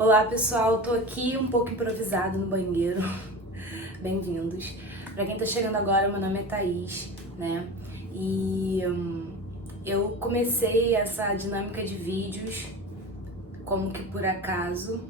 Olá pessoal, tô aqui um pouco improvisado no banheiro. Bem-vindos. Pra quem tá chegando agora, meu nome é Thaís, né? E eu comecei essa dinâmica de vídeos como que por acaso,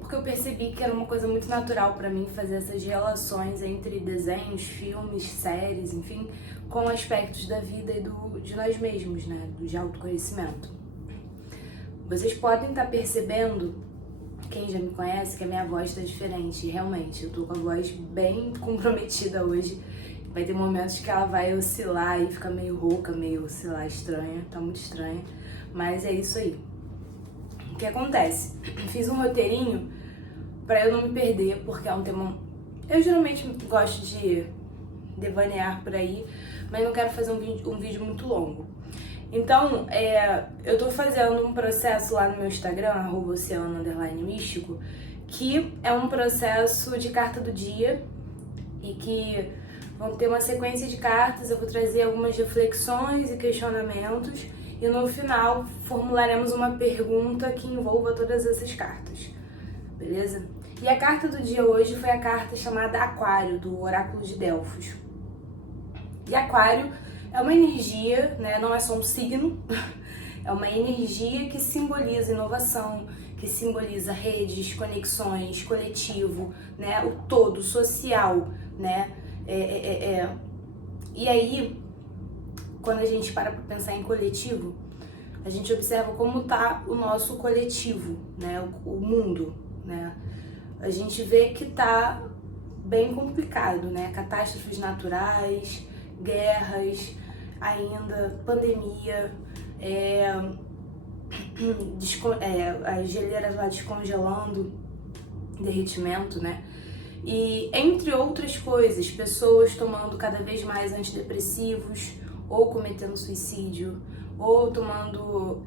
porque eu percebi que era uma coisa muito natural pra mim fazer essas relações entre desenhos, filmes, séries, enfim, com aspectos da vida e de nós mesmos, né? De autoconhecimento. Vocês podem estar percebendo, quem já me conhece, que a minha voz está diferente. Realmente, eu tô com a voz bem comprometida hoje. Vai ter momentos que ela vai oscilar e ficar meio rouca, meio, sei lá, estranha. Tá muito estranha. Mas é isso aí. O que acontece? Fiz um roteirinho pra eu não me perder, porque é um tema... Eu geralmente gosto de devanear por aí, mas não quero fazer um vídeo muito longo. Então, eu tô fazendo um processo lá no meu Instagram, @oceano_místico, que é um processo de carta do dia e que vão ter uma sequência de cartas, eu vou trazer algumas reflexões e questionamentos e no final formularemos uma pergunta que envolva todas essas cartas, beleza? E a carta do dia hoje foi a carta chamada Aquário, do Oráculo de Delfos. E Aquário é uma energia, né? Não é só um signo, é uma energia que simboliza inovação, que simboliza redes, conexões, coletivo, né? O todo, social, né? E aí, quando a gente para pensar em coletivo, a gente observa como tá o nosso coletivo, né? O mundo, né? A gente vê que tá bem complicado, né? Catástrofes naturais, guerras, ainda pandemia, as geleiras lá descongelando, derretimento, né? E entre outras coisas, pessoas tomando cada vez mais antidepressivos, ou cometendo suicídio, ou tomando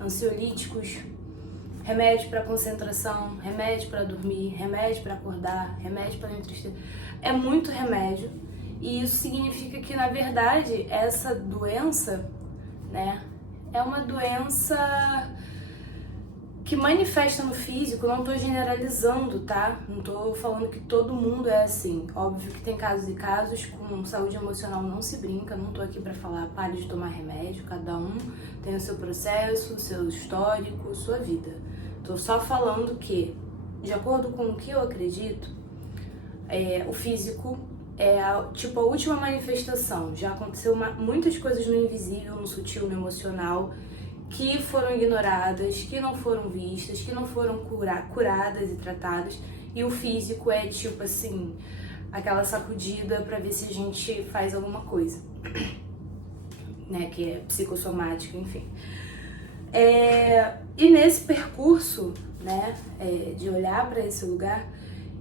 ansiolíticos, remédio para concentração, remédio para dormir, remédio para acordar, remédio para entristecer. É muito remédio. E isso significa que, na verdade, essa doença, né, é uma doença que manifesta no físico. Não tô generalizando, tá? Não tô falando que todo mundo é assim. Óbvio que tem casos e casos, com saúde emocional não se brinca. Não tô aqui pra falar, pare de tomar remédio. Cada um tem o seu processo, o seu histórico, sua vida. Tô só falando que, de acordo com o que eu acredito, o físico é a última manifestação. Já aconteceu muitas coisas no invisível, no sutil, no emocional, que foram ignoradas, que não foram vistas, que não foram curadas e tratadas. E o físico é tipo assim, aquela sacudida pra ver se a gente faz alguma coisa, né? Que é psicossomático, enfim. E nesse percurso, né, de olhar pra esse lugar,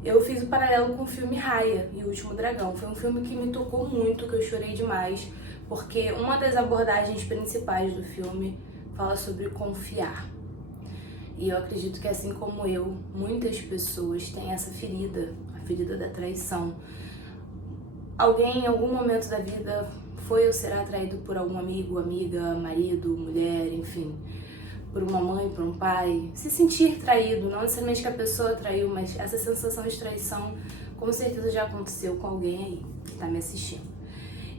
eu fiz o paralelo com o filme Raya e o Último Dragão. Foi um filme que me tocou muito, que eu chorei demais, porque uma das abordagens principais do filme fala sobre confiar. E eu acredito que, assim como eu, muitas pessoas têm essa ferida, a ferida da traição. Alguém em algum momento da vida foi ou será traído por algum amigo, amiga, marido, mulher, enfim, por uma mãe, por um pai, se sentir traído, não necessariamente que a pessoa traiu, mas essa sensação de traição com certeza já aconteceu com alguém aí que tá me assistindo.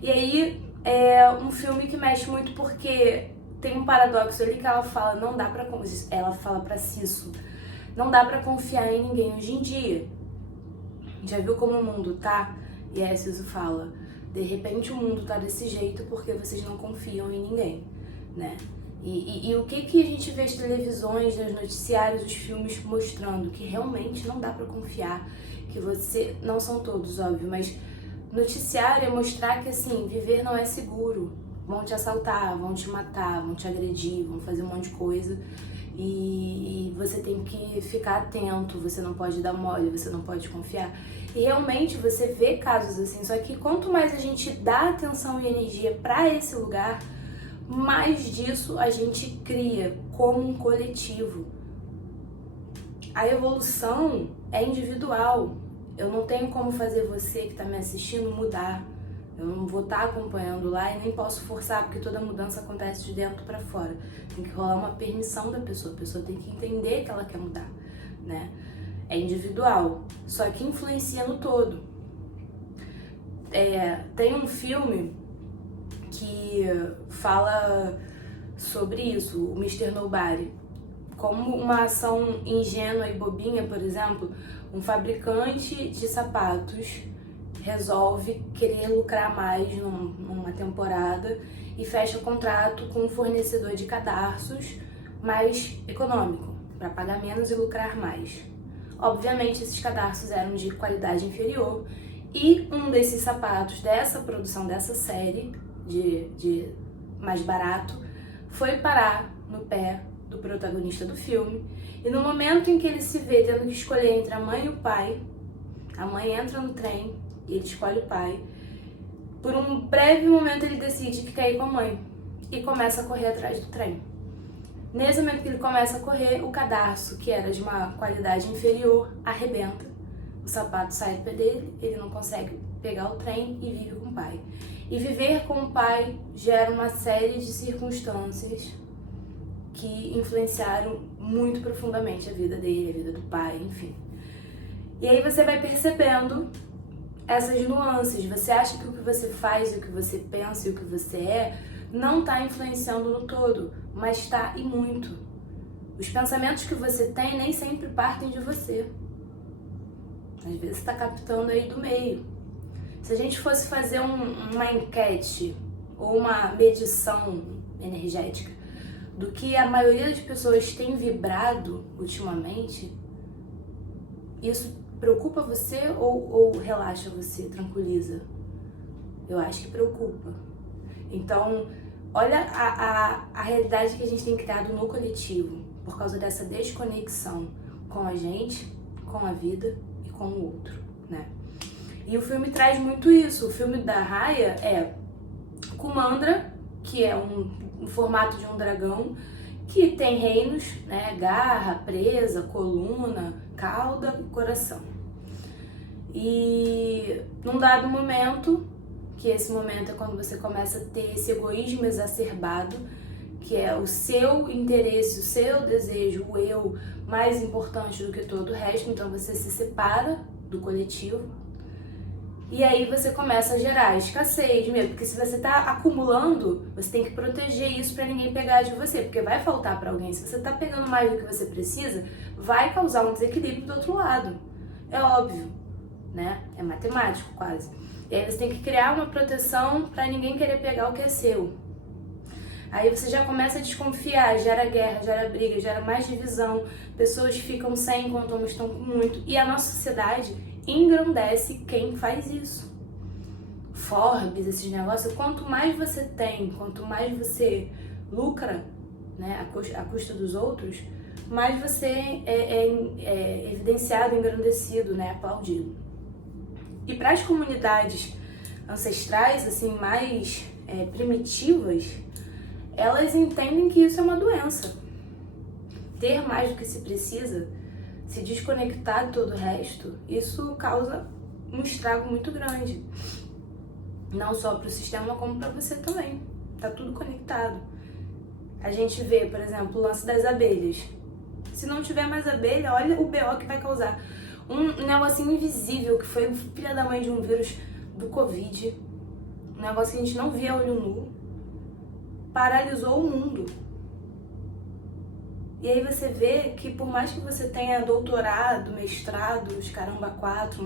E aí é um filme que mexe muito porque tem um paradoxo ali que ela fala, ela fala pra Sisso, não dá pra confiar em ninguém hoje em dia. Já viu como o mundo tá? E aí a Sisso fala, de repente o mundo tá desse jeito porque vocês não confiam em ninguém, né? E o que a gente vê as televisões, nos noticiários, os filmes mostrando que realmente não dá pra confiar, que você... Não são todos, óbvio, mas noticiário é mostrar que, assim, viver não é seguro. Vão te assaltar, vão te matar, vão te agredir, vão fazer um monte de coisa. E você tem que ficar atento, você não pode dar mole, você não pode confiar. E realmente você vê casos assim, só que quanto mais a gente dá atenção e energia pra esse lugar, mais disso a gente cria como um coletivo. A evolução é individual. Eu não tenho como fazer você que está me assistindo mudar, Eu não vou estar acompanhando lá e nem posso forçar, porque toda mudança acontece de dentro para fora. Tem que rolar uma permissão da pessoa. A pessoa tem que entender que ela quer mudar, né? É individual, só que influencia no todo. Tem um filme que fala sobre isso, o Mr. Nobody. Como uma ação ingênua e bobinha, por exemplo, um fabricante de sapatos resolve querer lucrar mais numa temporada e fecha contrato com um fornecedor de cadarços mais econômico, para pagar menos e lucrar mais. Obviamente, esses cadarços eram de qualidade inferior e um desses sapatos dessa produção, dessa série de mais barato, foi parar no pé do protagonista do filme, e no momento em que ele se vê tendo que escolher entre a mãe e o pai, a mãe entra no trem e ele escolhe o pai. Por um breve momento ele decide que quer ir com a mãe e começa a correr atrás do trem. Nesse momento que ele começa a correr, o cadarço, que era de uma qualidade inferior, arrebenta, o sapato sai do pé dele, ele não consegue pegar o trem e vive com o pai. E viver com o pai gera uma série de circunstâncias que influenciaram muito profundamente a vida dele, a vida do pai, enfim. E aí você vai percebendo essas nuances. Você acha que o que você faz, o que você pensa e o que você é não está influenciando no todo, mas está e muito. Os pensamentos que você tem nem sempre partem de você. Às vezes está captando aí do meio. Se a gente fosse fazer uma enquete ou uma medição energética do que a maioria das pessoas tem vibrado ultimamente, isso preocupa você ou relaxa você, tranquiliza? Eu acho que preocupa. Então, olha a realidade que a gente tem criado no coletivo por causa dessa desconexão com a gente, com a vida e com o outro, né? E o filme traz muito isso. O filme da Raya é Kumandra, que é um formato de um dragão que tem reinos, né? Garra, presa, coluna, cauda e coração. E num dado momento, que esse momento é quando você começa a ter esse egoísmo exacerbado, que é o seu interesse, o seu desejo, o eu mais importante do que todo o resto, então você se separa do coletivo. E aí você começa a gerar escassez mesmo, porque se você está acumulando, você tem que proteger isso para ninguém pegar de você, porque vai faltar para alguém. Se você está pegando mais do que você precisa, vai causar um desequilíbrio do outro lado. É óbvio, né? É matemático quase. E aí você tem que criar uma proteção para ninguém querer pegar o que é seu. Aí você já começa a desconfiar, gera guerra, gera briga, gera mais divisão, pessoas ficam sem enquanto homens estão com muito. E a nossa sociedade engrandece quem faz isso. Forbes, esses negócios, quanto mais você tem, quanto mais você lucra, né, à custa dos outros, mais você é evidenciado, engrandecido, né, aplaudido. E para as comunidades ancestrais, assim, mais primitivas, elas entendem que isso é uma doença. Ter mais do que se precisa, se desconectar de todo o resto, isso causa um estrago muito grande. Não só para o sistema, como para você também. Tá tudo conectado. A gente vê, por exemplo, o lance das abelhas. Se não tiver mais abelha, olha o BO que vai causar. Um negocinho invisível, que foi filha da mãe de um vírus do Covid. Um negócio que a gente não via a olho nu. Paralisou o mundo. E aí você vê que por mais que você tenha doutorado, mestrado, os caramba 4,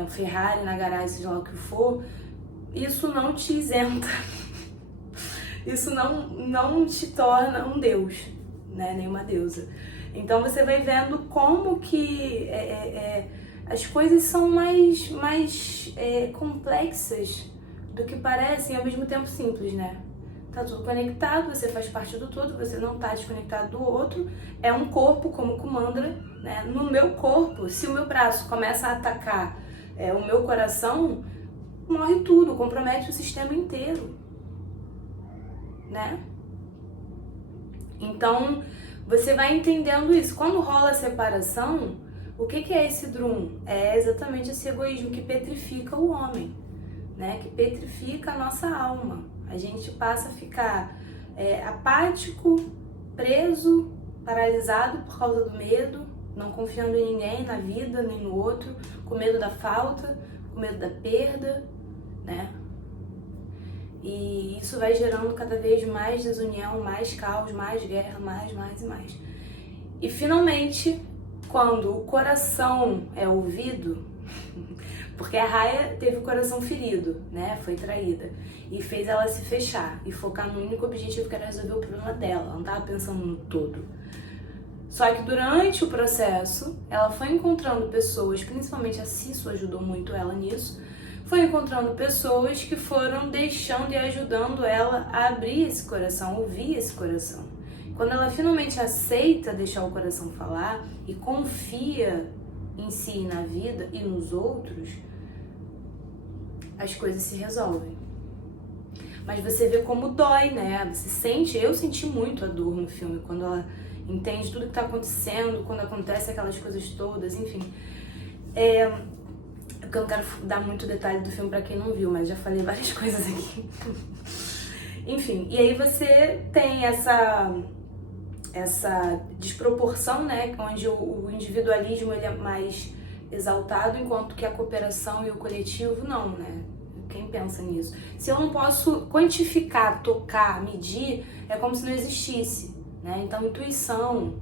um Ferrari na garagem, seja lá o que for, isso não te isenta. Isso não te torna um deus, né? Nem uma deusa. Então você vai vendo como que as coisas são mais complexas do que parecem, ao mesmo tempo simples, né? Tá tudo conectado, você faz parte do todo, você não tá desconectado do outro. É um corpo como Kumandra, né? No meu corpo, se o meu braço começa a atacar o meu coração, morre tudo, compromete o sistema inteiro, né? Então, você vai entendendo isso. Quando rola a separação, o que é esse drum? É exatamente esse egoísmo que petrifica o homem. né, que petrifica a nossa alma. A gente passa a ficar apático, preso, paralisado por causa do medo, não confiando em ninguém, na vida, nem no outro, com medo da falta, com medo da perda, né? E isso vai gerando cada vez mais desunião, mais caos, mais guerra, mais e mais. E finalmente, quando o coração é ouvido, porque a Raya teve o coração ferido, né? Foi traída. E fez ela se fechar e focar no único objetivo que era resolver o problema dela. Ela não estava pensando no todo. Só que durante o processo, ela foi encontrando pessoas, principalmente a Sisu ajudou muito ela nisso, foi encontrando pessoas que foram deixando e ajudando ela a abrir esse coração, ouvir esse coração. Quando ela finalmente aceita deixar o coração falar e confia em si, na vida e nos outros, as coisas se resolvem. Mas você vê como dói, né? Você sente, eu senti muito a dor no filme, quando ela entende tudo que tá acontecendo, quando acontece aquelas coisas todas, enfim. Porque eu não quero dar muito detalhe do filme pra quem não viu, mas já falei várias coisas aqui. Enfim, e aí você tem essa desproporção, né, onde o individualismo ele é mais exaltado, enquanto que a cooperação e o coletivo não, né? Quem pensa nisso? Se eu não posso quantificar, tocar, medir, é como se não existisse, né? Então, intuição,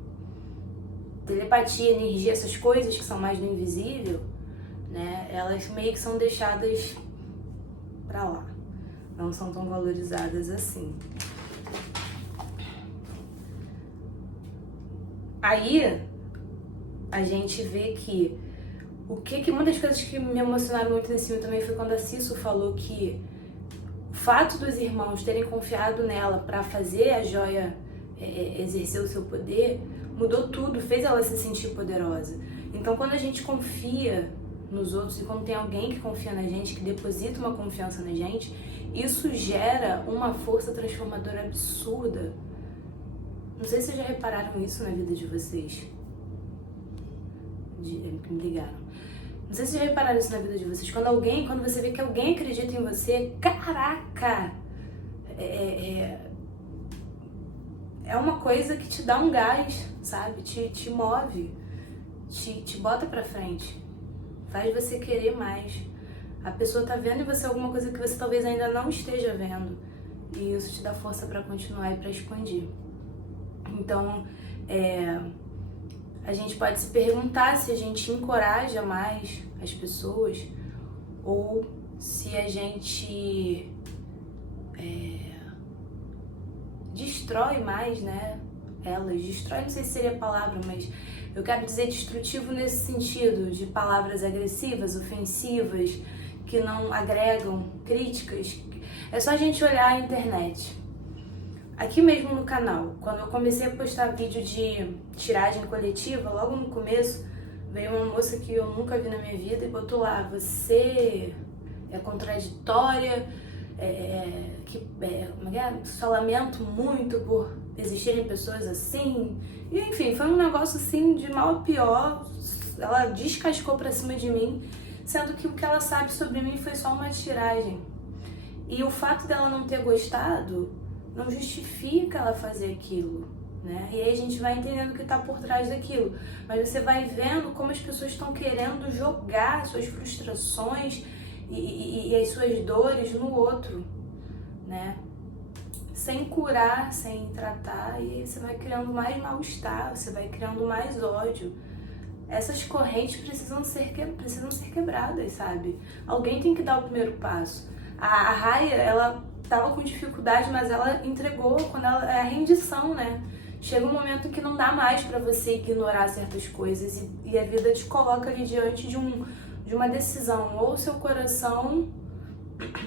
telepatia, energia, essas coisas que são mais do invisível, né? Elas meio que são deixadas pra lá, não são tão valorizadas assim. Aí, a gente vê que uma das coisas que me emocionaram muito nesse filme também foi quando a Sisu falou que o fato dos irmãos terem confiado nela para fazer a joia exercer o seu poder mudou tudo, fez ela se sentir poderosa. Então, quando a gente confia nos outros e quando tem alguém que confia na gente, que deposita uma confiança na gente, isso gera uma força transformadora absurda. Não sei se vocês já repararam isso na vida de vocês. Me ligaram. Não sei se vocês já repararam isso na vida de vocês. Quando você vê que alguém acredita em você, caraca! É uma coisa que te dá um gás, sabe? Te move, te bota pra frente. Faz você querer mais. A pessoa tá vendo em você alguma coisa que você talvez ainda não esteja vendo. E isso te dá força pra continuar e pra expandir. Então, a gente pode se perguntar se a gente encoraja mais as pessoas ou se a gente destrói mais, né? Elas. Destrói, não sei se seria a palavra, mas eu quero dizer destrutivo nesse sentido, de palavras agressivas, ofensivas, que não agregam, críticas. É só a gente olhar a internet. Aqui mesmo no canal, quando eu comecei a postar vídeo de tiragem coletiva, logo no começo, veio uma moça que eu nunca vi na minha vida e botou lá: você é contraditória, só lamento muito por existirem pessoas assim. E enfim, foi um negócio assim de mal a pior. Ela descascou pra cima de mim, sendo que o que ela sabe sobre mim foi só uma tiragem. E o fato dela não ter gostado não justifica ela fazer aquilo, né? E aí a gente vai entendendo o que tá por trás daquilo. Mas você vai vendo como as pessoas estão querendo jogar suas frustrações e as suas dores no outro, né? Sem curar, sem tratar, e aí você vai criando mais mal-estar, você vai criando mais ódio. Essas correntes precisam ser quebradas, sabe? Alguém tem que dar o primeiro passo. A Raya, ela tava com dificuldade, mas ela entregou quando é a rendição, né? Chega um momento que não dá mais pra você ignorar certas coisas e a vida te coloca ali diante de uma decisão, ou o seu coração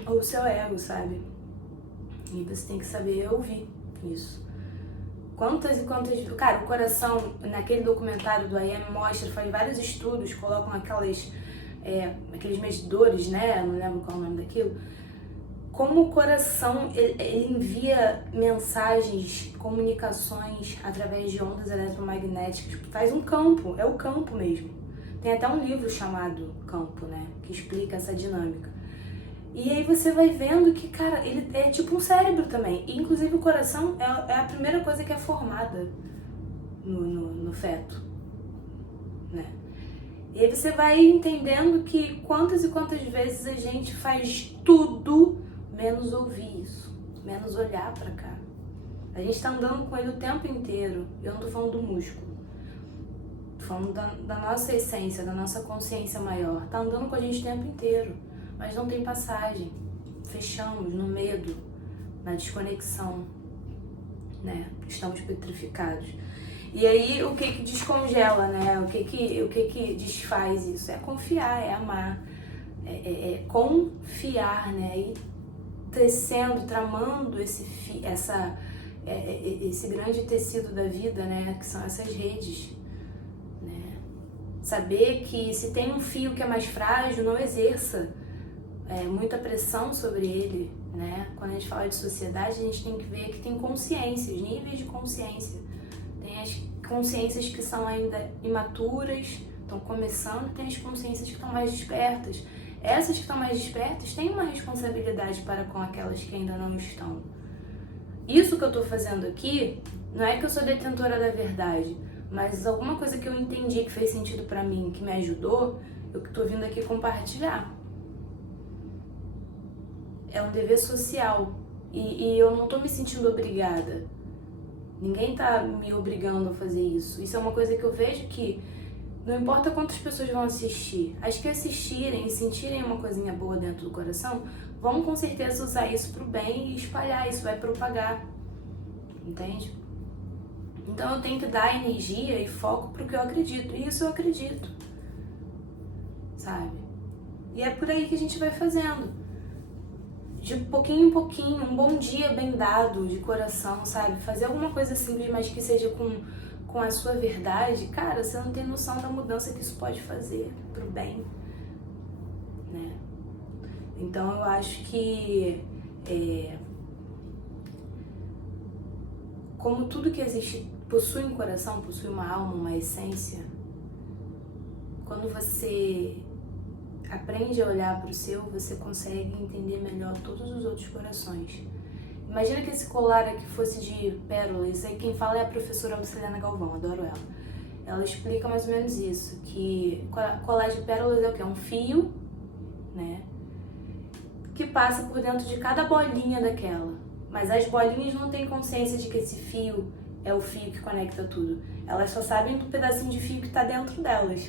ou o seu ego, sabe? E você tem que saber ouvir isso. Quantas e quantas... Cara, o coração, naquele documentário do I.M. mostra, faz vários estudos, colocam aqueles medidores, né? Não lembro qual é o nome daquilo. Como o coração, ele envia mensagens, comunicações através de ondas eletromagnéticas. Faz um campo, é o campo mesmo. Tem até um livro chamado Campo, né? Que explica essa dinâmica. E aí você vai vendo que, cara, ele é tipo um cérebro também. E, inclusive o coração é a primeira coisa que é formada no feto, né? E aí você vai entendendo que quantas e quantas vezes a gente faz tudo menos ouvir isso, menos olhar pra cá. A gente tá andando com ele o tempo inteiro. Eu não tô falando do músculo. Tô falando da nossa essência, da nossa consciência maior. Tá andando com a gente o tempo inteiro, mas não tem passagem. Fechamos no medo, na desconexão, né? Estamos petrificados. E aí, o que descongela, né? O que desfaz isso? É confiar, é amar, é confiar, né? E tecendo, tramando esse grande tecido da vida, né? Que são essas redes, né? Saber que se tem um fio que é mais frágil, não exerça muita pressão sobre ele, né? Quando a gente fala de sociedade, a gente tem que ver que tem consciências, níveis de consciência. Tem as consciências que são ainda imaturas, estão começando, tem as consciências que estão mais despertas. Essas que estão mais despertas têm uma responsabilidade para com aquelas que ainda não estão. Isso que eu estou fazendo aqui, não é que eu sou detentora da verdade, mas alguma coisa que eu entendi que fez sentido para mim, que me ajudou, eu estou vindo aqui compartilhar. É um dever social e eu não estou me sentindo obrigada. Ninguém tá me obrigando a fazer isso. Isso é uma coisa que eu vejo que não importa quantas pessoas vão assistir, as que assistirem e sentirem uma coisinha boa dentro do coração, vão com certeza usar isso pro bem e espalhar, isso vai propagar, entende? Então eu tenho que dar energia e foco pro que eu acredito, e isso eu acredito, sabe? E é por aí que a gente vai fazendo, de pouquinho em pouquinho, um bom dia bem dado, de coração, sabe? Fazer alguma coisa simples, mas que seja com a sua verdade, cara, você não tem noção da mudança que isso pode fazer pro bem, né? Então eu acho que como tudo que existe possui um coração, possui uma alma, uma essência, quando você aprende a olhar para o seu, você consegue entender melhor todos os outros corações. Imagina que esse colar aqui fosse de pérolas, aí quem fala é a professora Lucilena Galvão, adoro ela. Ela explica mais ou menos isso, que colar de pérolas é o quê? É um fio, né, que passa por dentro de cada bolinha daquela. Mas as bolinhas não têm consciência de que esse fio é o fio que conecta tudo. Elas só sabem do pedacinho de fio que está dentro delas.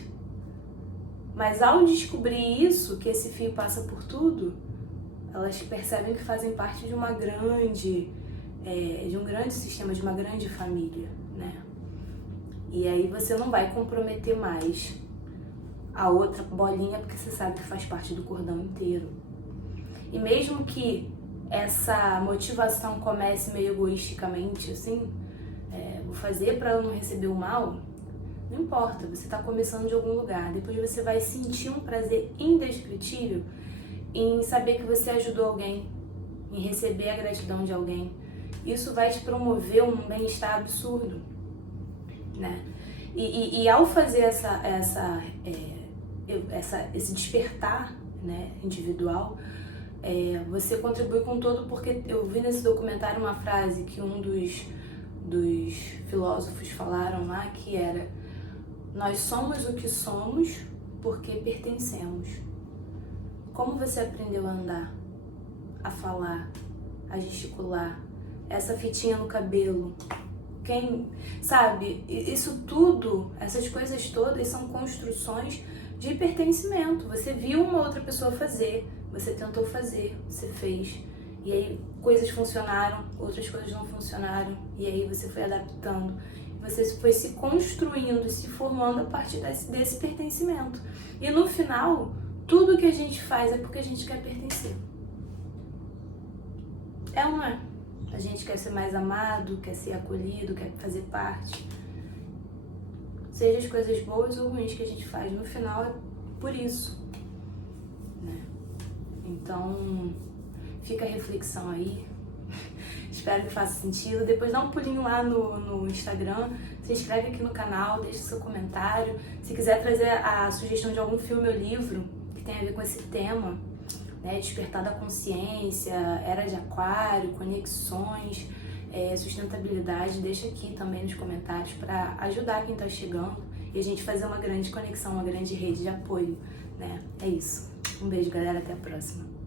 Mas ao descobrir isso, que esse fio passa por tudo, elas percebem que fazem parte de uma grande, de um grande sistema, de uma grande família, né? E aí você não vai comprometer mais a outra bolinha porque você sabe que faz parte do cordão inteiro. E mesmo que essa motivação comece meio egoisticamente, assim, vou fazer para eu não receber o mal, não importa, você está começando de algum lugar. Depois você vai sentir um prazer indescritível em saber que você ajudou alguém, em receber a gratidão de alguém. Isso vai te promover um bem-estar absurdo, né? E ao fazer esse despertar, né, individual, você contribui com todo, porque eu vi nesse documentário uma frase que um dos filósofos falaram lá, que era: nós somos o que somos porque pertencemos. Como você aprendeu a andar, a falar, a gesticular, essa fitinha no cabelo? Quem sabe, isso tudo, essas coisas todas são construções de pertencimento. Você viu uma outra pessoa fazer, você tentou fazer, você fez. E aí coisas funcionaram, outras coisas não funcionaram. E aí você foi adaptando. Você foi se construindo e se formando a partir desse pertencimento. E no final, tudo que a gente faz é porque a gente quer pertencer. É ou não é? A gente quer ser mais amado, quer ser acolhido, quer fazer parte. Seja as coisas boas ou ruins que a gente faz, no final é por isso, né? Então, fica a reflexão aí. Espero que faça sentido. Depois dá um pulinho lá no Instagram, se inscreve aqui no canal, deixa seu comentário. Se quiser trazer a sugestão de algum filme ou livro que tenha a ver com esse tema, né? Despertar da consciência, era de aquário, conexões, sustentabilidade. Deixa aqui também nos comentários para ajudar quem está chegando e a gente fazer uma grande conexão, uma grande rede de apoio, né? É isso. Um beijo, galera. Até a próxima.